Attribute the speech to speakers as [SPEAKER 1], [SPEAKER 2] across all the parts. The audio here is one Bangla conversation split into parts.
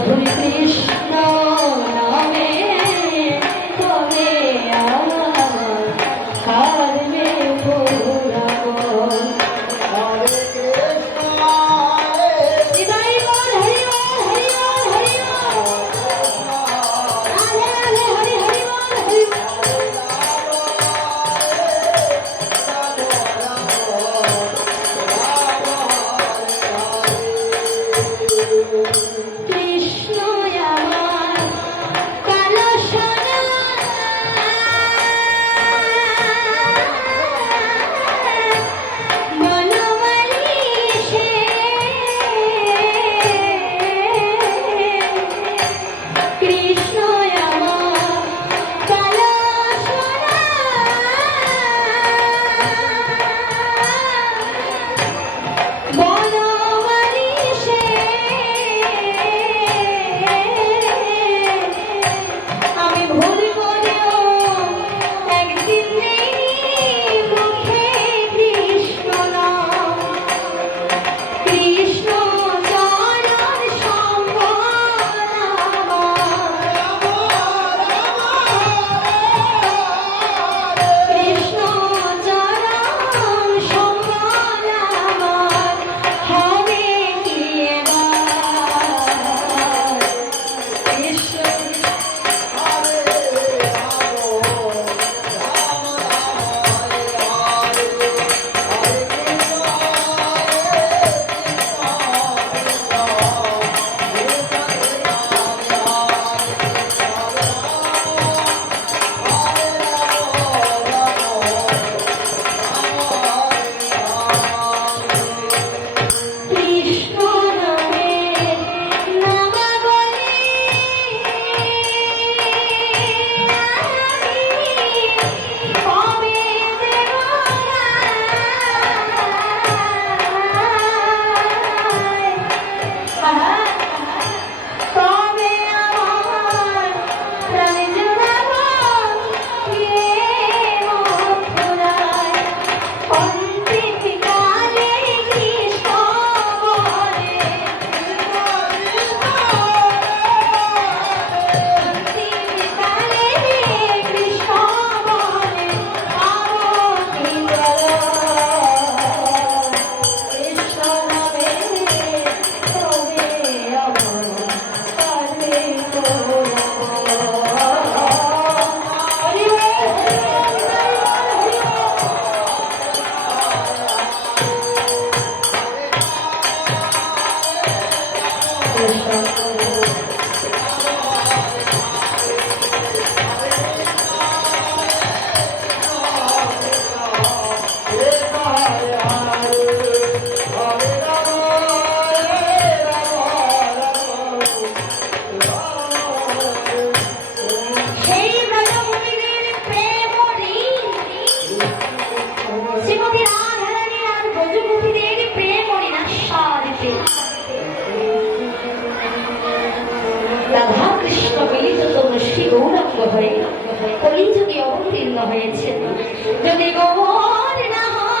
[SPEAKER 1] মধুর কৃষ্ণ 人生 হয়েছে। যদি গোবর না হয়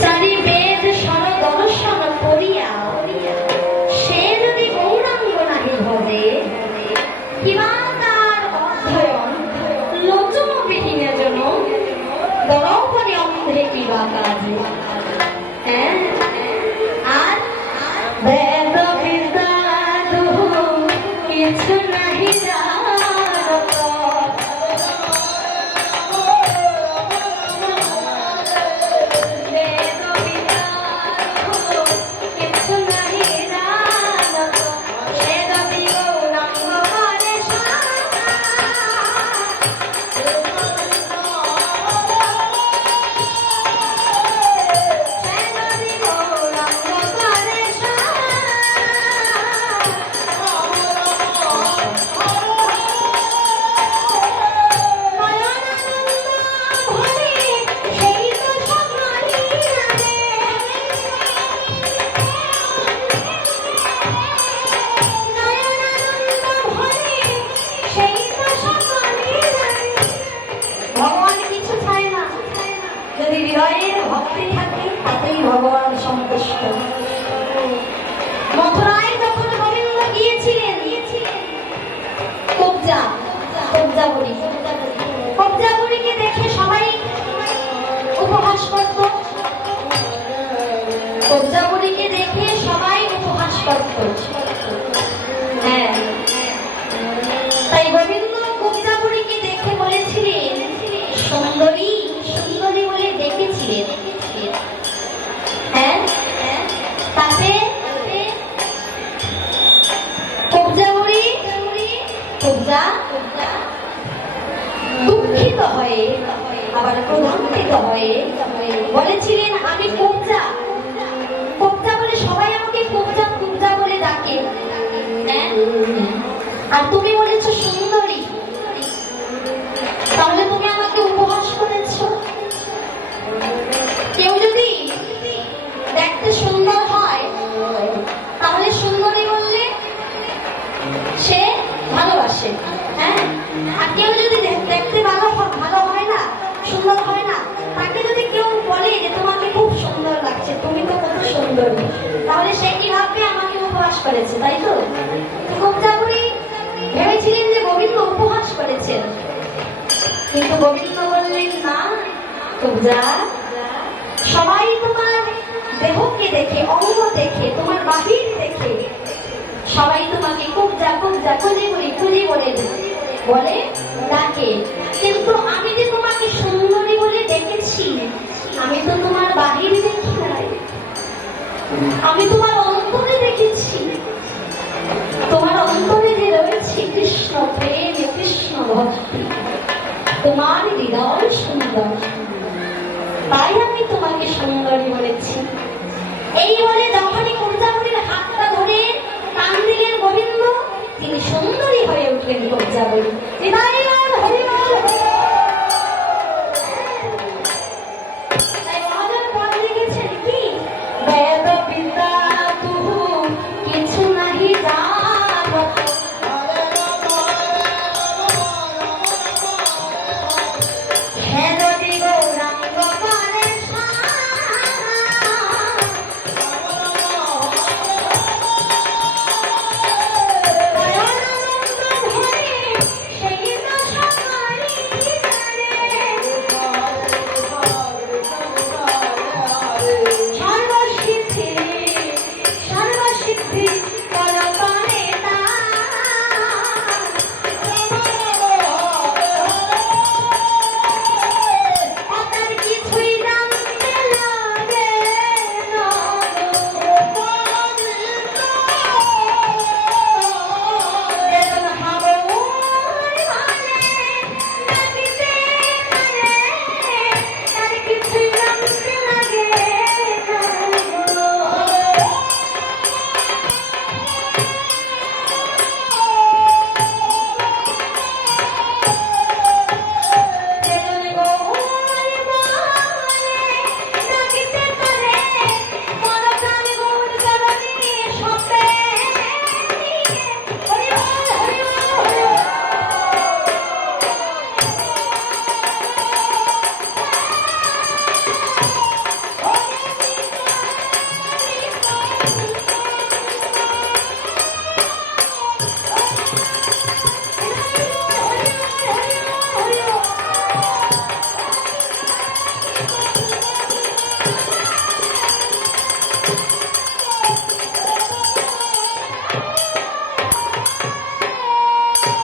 [SPEAKER 1] 奖励 হয়ে আবার ক্রোধান্বিত হয়ে বলেছিলেন, আমি কুমজা কুমজা বলে সবাই আমাকে কুমজা কুমজা বলে ডাকে। হ্যাঁ? আর তুমি বলেছ সুন্দরী করেছে, তাই তো? খুব চাকরি ভেবেছিলেন যে গোবিন্দ উপহাস করেছেন। কিন্তু গোবিন্দ বললেন না কবজা সবাই তোমার দেহকে দেখে, অঙ্গ দেখে, তোমার বাহির দেখে, সবাই তোমাকে কবজা কবজা খুঁজি বলি খুঁজি বলে বলে ডাকে, কিন্তু আমি যে তোমাকে সুন্দরী বলে ডেকেছি আমি তো তোমার বাহির দেখি নাই। আমি তোমার অন্তরে কৃষ্ণ প্রেম কৃষ্ণ ভক্তি। তোমার হৃদয় সুন্দর। তাই আমি তোমাকে সুন্দরী বলেছি। এই বলে যখনই কবজাবলীর হাতটা ধরে টান দিলেন গোবিন্দ। তিনি সুন্দরী হয়ে উঠলেন কবজাবলী হৃদয়